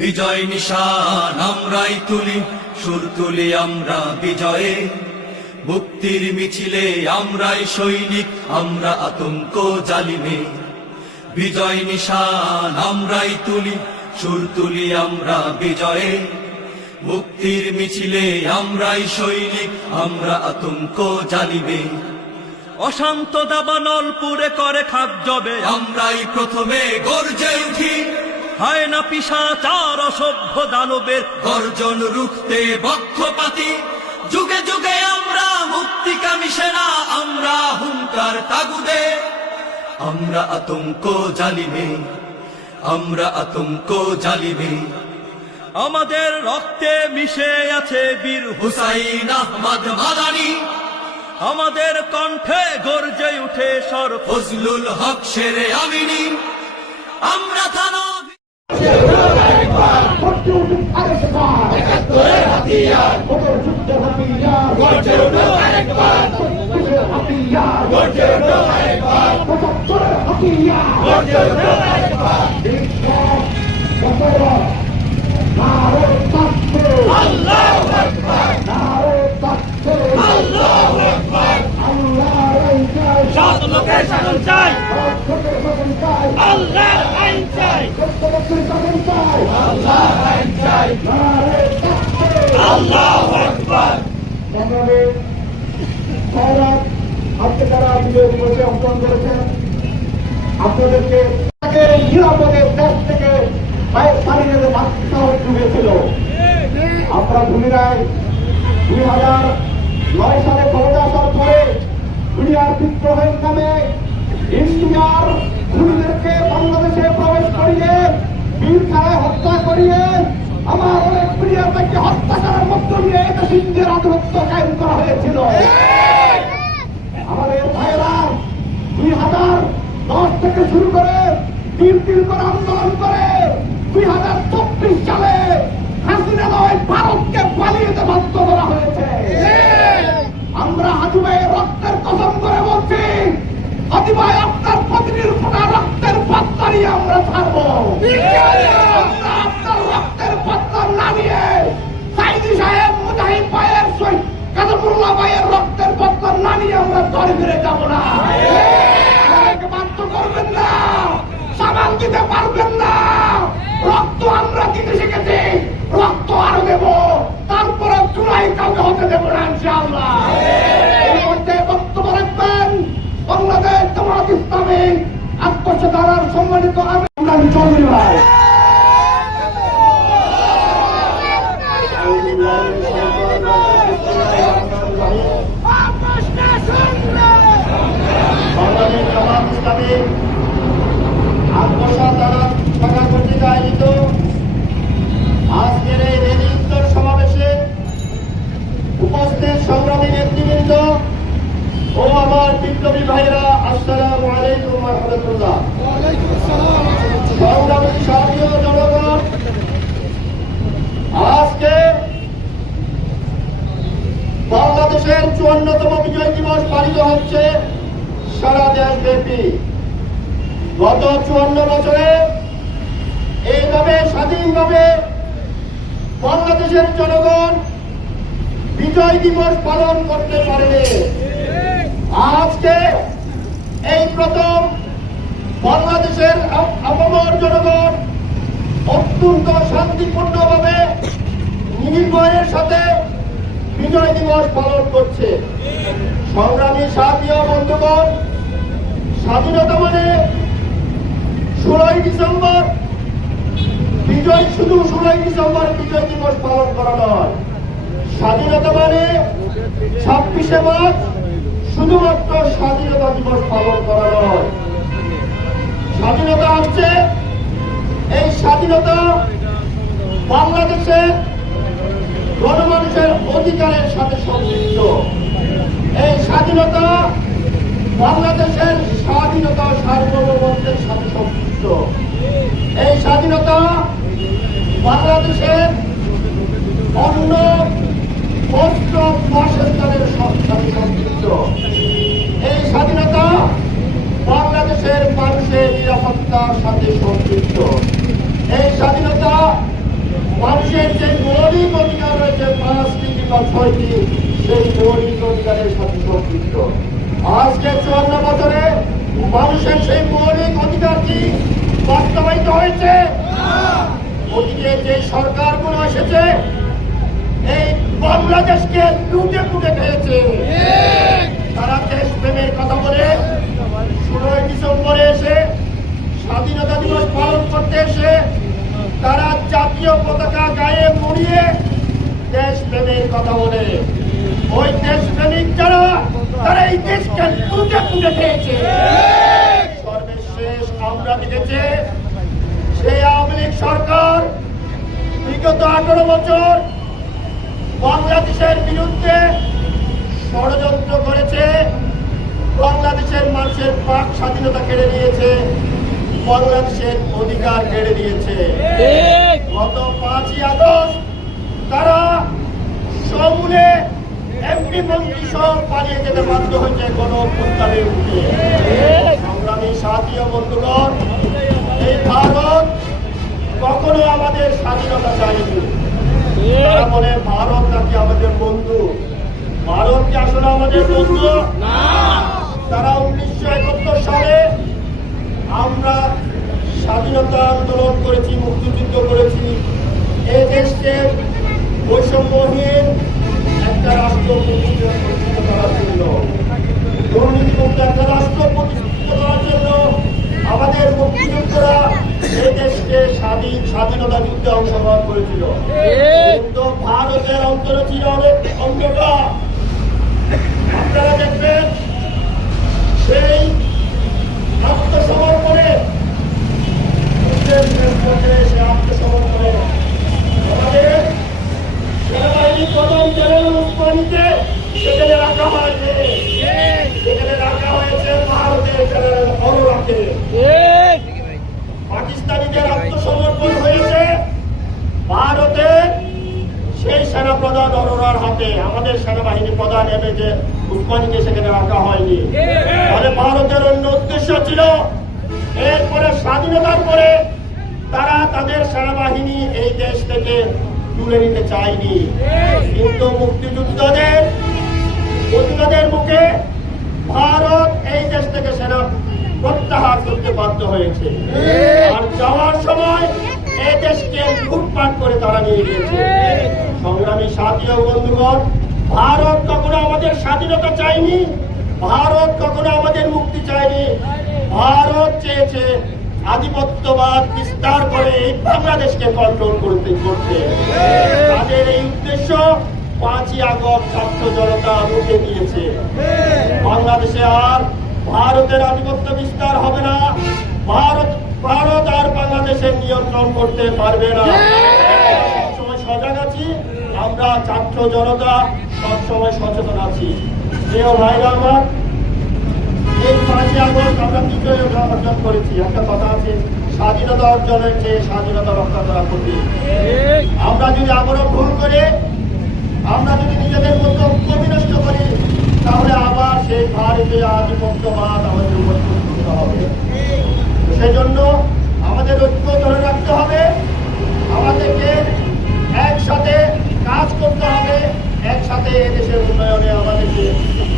বিজয় নিশান আমরাই তুলি, সুর তুলি আমরা বিজয়ে। মুক্তির মিছিলে আমরাই সৈনিক, আমরা আতঙ্ক জালিমে। বিজয় নিশান আমরাই তুলি, সুর তুলি আমরা বিজয়ে। মুক্তির মিছিলে আমরাই সৈনিক, আমরা আতঙ্ক জালিমে। অশান্ত দাবানলপুরে করে খাপ জবে, আমরাই প্রথমে গর্জে উঠি। হয় না পিশাচার অসভ্য দানবের গর্জন রুখতে বক্ষপাতি। যুগে যুগে আমরা মুক্তিকামী সেনা, আমরা হুঙ্কার তাগুদে। আমরা আতঙ্ক জালিমে, আমরা আতঙ্ক জালিমে। আমাদের রক্তে মিশে আছে বীর হুসাইন আহমদ মাদানী। আমাদের কণ্ঠে গর্জে উঠে সর ফজলুল হক শেরে আমিনী। আমরা থানা আজকে যারা বিজয় দিবসে অংশগ্রহণ করেছেন, আপনাদেরকে নিরাপদের দেশ থেকে পানি নেবে সাহস ডুবেছিল। আমরা ভুলি নাই 2009 সালে ক্ষমতা আসার পরে দুনিয়ার বিদ্রোহের নামে ইন্ডিয়ার খুনিদেরকে বাংলাদেশে প্রবেশ করিয়ে বীরখানায় হত্যা করিয়ে আমার অনেক প্রিয় ব্যক্তি হত্যা করার মধ্য দিয়ে দেশ ইন্ডিয়ার আধিপত্য কায়েম করা হয়েছিল। আমাদের ভাইয়েরা 2010 থেকে শুরু করে তিন করে আন্দোলন করে 2024 সালে হাসিনা নয় ভারতকে পালিয়ে যেতে বাধ্য করা হয়েছে। আমরা হাজু ভাইয়ের রক্তের কসম করে বলছি, হাজু ভাই আপনার প্রতিনিধির ফোটা রক্তের পাত্তা নিয়ে আমরা ছাড়বো। আমরা আপনার রক্তের পাত্তা না নিয়ে সাইদি সাহেব মুজাহিদ ভাইয়ের সহিত কাদরুল্লাহ ভাইয়ের রক্তের পাত্তা না নিয়ে আমরা দরে ফিরে যাবো না। বাধ্য করবেন না, সামাল দিতে পারবেন না। রক্ত আমরা দিতে শিখেছি, রক্ত আরো দেব, তারপরে চুলাই কাউকে হতে দেব না ইনশাআল্লাহ। এই মধ্যে বক্তব্য রাখবেন বাংলাদেশ জামায়াত ইসলামী আত্মসদারার সম্মানিত আমি চৌধুরী ভাই। বাংলাদেশ জামায়াত ইসলামী আত্মসদারা শাখা কর্তৃক আয়োজিত আজকের এই রেজিস্টার সমাবেশে উপস্থিত সংগ্রামী নেতৃবৃন্দ ও আমার বিপ্লবী ভাইরা, আসসালামু আলাইকুম ওয়া রাহমাতুল্লাহ। সংগ্রামী সাথী ও জনগণ, আজকে বাংলাদেশের 54তম বিজয় দিবস পালিত হচ্ছে সারা দেশব্যাপী। গত 54 বছরে এইভাবে স্বাধীনভাবে বাংলাদেশের জনগণ বিজয় দিবস পালন করতে পারেনি। আজকে এই প্রথম বাংলাদেশের আপামর জনগণ অত্যন্ত শান্তিপূর্ণভাবে নির্ভয়ের সাথে বিজয় দিবস পালন করছে। সংগ্রামী সাথী ও বন্ধুগণ, স্বাধীনতা মানে 16 ডিসেম্বর বিজয়, শুধু 16 ডিসেম্বর বিজয় দিবস পালন করা নয়। স্বাধীনতা মানে 26শে মার্চ শুধুমাত্র স্বাধীনতা দিবস পালন করা নয়। স্বাধীনতা হচ্ছে, এই স্বাধীনতা বাংলাদেশের গণমানুষের অধিকারের সাথে সম্পৃক্ত। এই স্বাধীনতা বাংলাদেশের স্বাধীনতা সার্বভৌমত্বের সাথে সম্পৃক্ত। এই স্বাধীনতা বাংলাদেশের অন্য বস্ত্র বাসস্থানের সাথে সম্পৃক্ত। এই স্বাধীনতা বাংলাদেশের মানুষের নিরাপত্তার সাথে সম্পৃক্ত। এই স্বাধীনতা বা 6টি সেই মৌলিক অধিকারের সাথে সম্পৃক্ত। আজকে 54 বছরে মানুষের সেই মৌলিক অধিকার কি বাস্তবায়িত হয়েছে? ওদিকে যে সরকারগুলো এসেছে এই বাংলাদেশকে লুটে পুটে খেয়েছে। তারা দেশপ্রেমের কথা বলে 16 ডিসেম্বরে এসে স্বাধীনতা দিবস পালন করতে এসে তারা জাতীয় পতাকা গায়ে মুড়িয়ে দেশপ্রেমের কথা বলে। ওই দেশপ্রেমিক যারা তারা এই দেশকে লুটে পুটে খেয়েছে। সর্বশেষ আমরা দেখেছি সেই আওয়ামী লীগ সরকার বিগত 18 বছর বাংলাদেশের বিরুদ্ধে ষড়যন্ত্র করেছে, বাংলাদেশের মানুষের বাক স্বাধীনতা কেড়ে নিয়েছে, বাংলাদেশের অধিকার কেড়ে নিয়েছে। গত 5ই আগস্ট তারা সমূলে এমপি মন্ত্রী সহ পালিয়ে যেতে বাধ্য হয়েছে গণঅভ্যুত্থানের মুখে। সংগ্রামী সাথী ও বন্ধুগণ, এই ভারত কখনো আমাদের স্বাধীনতা চায়নি। তারা বলে ভারত নাকি আমাদের বন্ধু। ভারত কি আসলে আমাদের বন্ধু? তারা 1971 সালে আমরা স্বাধীনতা আন্দোলন করেছি, মুক্তিযুদ্ধ করেছি, এই দেশকে বৈষম্যহীন একটা রাষ্ট্র প্রতিষ্ঠিত করার জন্য, দুর্নীতিমুক্ত একটা রাষ্ট্র প্রতিষ্ঠিত করার জন্য আমাদের মুক্তিযোদ্ধারা এই দেশকে স্বাধীনতা যুদ্ধে অংশগ্রহণ করেছিল। কিন্তু ভারতের অন্তরে ছিল অনেক অন্ধকার। আপনারা দেখবেন সেই আত্মসমর্পণে সে আত্মসমর্পণে আমাদের সেনাবাহিনী প্রধান জেনারেল উসমানীকে সেখানে রাখা হয়েছে। সেখানে রাখা হয়েছে ভারতের জেনারেল অরোরাকে। পাকিস্তানিদের আত্মসমর্পণ হয়েছে ভারতের সেই সেনা প্রধান অরোরার হাতে। আমাদের সেনাবাহিনী প্রধান এমএজে উসমানীকে সেখানে রাখা হয়নি। তাহলে ভারতের অন্য উদ্দেশ্য ছিল এরপরে স্বাধীনতার পরে তারা তাদের সেনাবাহিনী এই দেশ থেকে তুলে নিতে চায়নি। কিন্তু মুক্তিযুদ্ধদের প্রতিবাদের মুখে ভারত এই দেশ থেকে সেনা প্রত্যাহার করতে বাধ্য হয়েছে। আর যাওয়ার সময় এই দেশকে লুটপাট করে তারা নিয়ে গিয়েছে। সংগ্রামী সাথী ও বন্ধুগণ, ভারত কখনো আমাদের স্বাধীনতা চায়নি, ভারত কখনো আমাদের মুক্তি চায়নি। ভারত চেয়েছে আধিপত্যবাদ বিস্তার করে এই বাংলাদেশকে কন্ট্রোল করতে। তাদের এই উদ্দেশ্য 5ই আগস্ট ছাত্র জনতা রুখে দিয়েছে। বাংলাদেশে আর ভারতের আধিপত্য বিস্তার হবে না। ভারত আর বাংলাদেশের নিয়ন্ত্রণ করতে পারবে না। সবসময় সজাগ আছি আমরা, ছাত্র জনতা সবসময় সচেতন আছি। প্রিয় ভাইরা আমার, এই 5ই আগস্ট আমরা বিজয় অর্জন করেছি। একটা কথা আছে, স্বাধীনতা অর্জনের চেয়ে স্বাধীনতা রক্ষা করা কঠিন। আমরা যদি আবারও ভুল করে, আমরা যদি নিজেদের মধ্যে ঐক্য বিনষ্ট করি, তাহলে আবার সেই ভারতীয় আধিপত্যবাদ আমাদের উপর প্রতিষ্ঠিত হবে। সেই জন্য আমাদের ঐক্য ধরে রাখতে হবে, আমাদেরকে একসাথে কাজ করতে হবে, একসাথে দেশের উন্নয়নে আমাদেরকে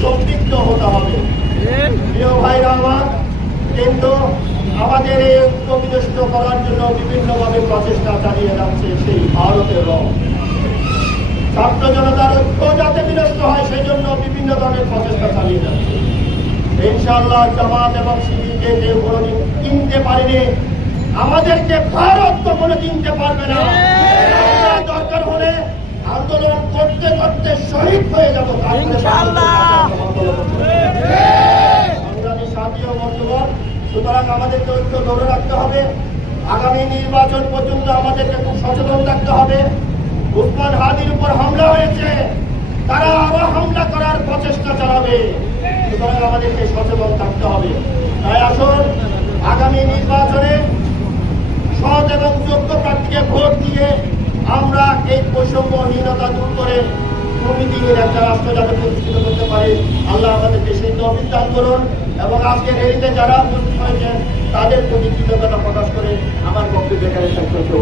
সম্পৃক্ত হতে হবে। প্রিয় ভাইরা আমার, কিন্তু আমাদের এই ঐক্য বিনষ্ট করার জন্য বিভিন্নভাবে প্রচেষ্টা চালিয়ে যাচ্ছে সেই ভারতের রং। ছাত্র জনতার ঐক্য যাতে বিনষ্ট হয় সেই জন্য বিভিন্ন ধরনের প্রচেষ্টা চালিয়ে যাচ্ছে। ইনশাআল্লাহ জামাত এবং শিবিরকে যে কোনোদিন কিনতে পারেনি, আমাদেরকে ভারত তো কোনো কিনতে পারবে না। দরকার হলে আন্দোলন করতে করতে শহীদ হয়ে যাব। সংগ্রামী সাথী ও বন্ধুগণ, সুতরাং আমাদেরকে ঐক্য ধরে রাখতে হবে। আগামী নির্বাচন পর্যন্ত আমাদেরকে খুব সচেতন থাকতে হবে। উসমান হাদির উপর হামলা হয়েছে, তারা আরো হামলা করার প্রচেষ্টা চালাবে। সুতরাং আমাদেরকে সচেতন থাকতে হবে। তাই আসুন আগামী নির্বাচনে সৎ এবং যোগ্য প্রার্থীকে ভোট দিয়ে আমরা এই বৈষম্যহীনতা দূর করে প্রকৃতির একটা রাষ্ট্র যাতে প্রতিষ্ঠিত করতে পারি, আল্লাহ আমাদেরকে সেই তৌফিক দান করুন। এবং আজকে রেলিতে যারা উপস্থিত হয়েছেন তাদের প্রতি কৃতজ্ঞতা প্রকাশ করে আমার বক্তব্য এখানে শেষ করতে